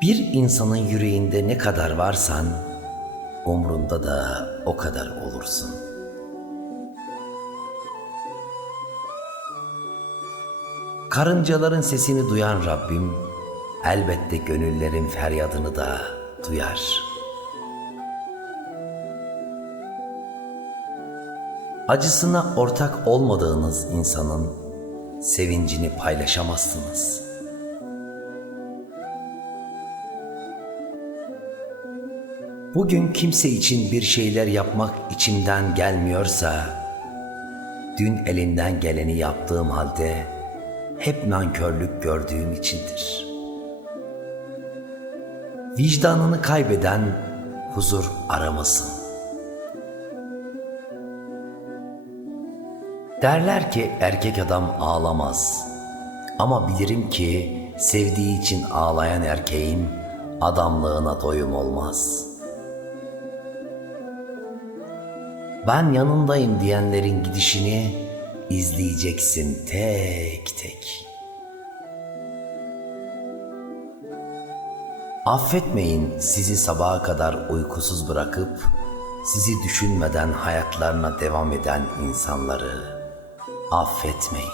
Bir insanın yüreğinde ne kadar varsan, umrunda da o kadar olursun. Karıncaların sesini duyan Rabbim, elbette gönüllerin feryadını da duyar. Acısına ortak olmadığınız insanın sevincini paylaşamazsınız. Bugün kimse için bir şeyler yapmak içimden gelmiyorsa, dün elinden geleni yaptığım halde hep nankörlük gördüğüm içindir. Vicdanını kaybeden huzur aramasın. Derler ki erkek adam ağlamaz. Ama bilirim ki sevdiği için ağlayan erkeğin adamlığına doyum olmaz. Ben yanındayım diyenlerin gidişini izleyeceksin tek tek. Affetmeyin sizi sabaha kadar uykusuz bırakıp sizi düşünmeden hayatlarına devam eden insanları affetmeyin.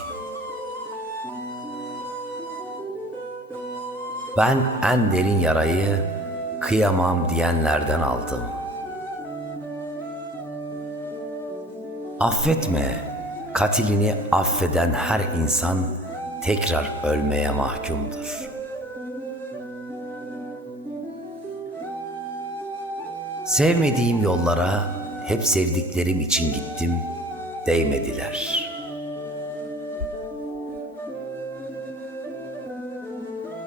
Ben en derin yarayı kıyamam diyenlerden aldım. Affetme, katilini affeden her insan tekrar ölmeye mahkumdur. Sevmediğim yollara hep sevdiklerim için gittim, değmediler.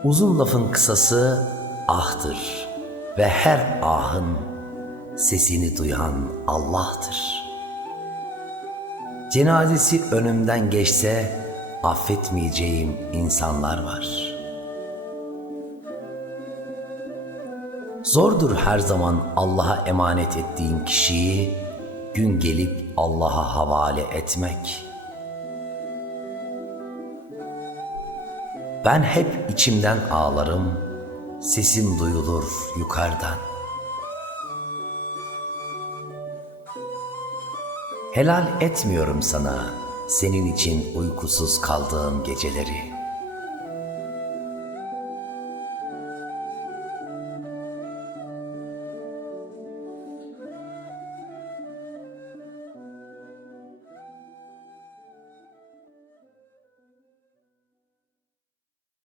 Uzun lafın kısası ahtır ve her ahın sesini duyan Allah'tır. Cenazesi önümden geçse affetmeyeceğim insanlar var. Zordur her zaman Allah'a emanet ettiğim kişiyi gün gelip Allah'a havale etmek. Ben hep içimden ağlarım, sesim duyulur yukarıdan. Helal etmiyorum sana senin için uykusuz kaldığım geceleri.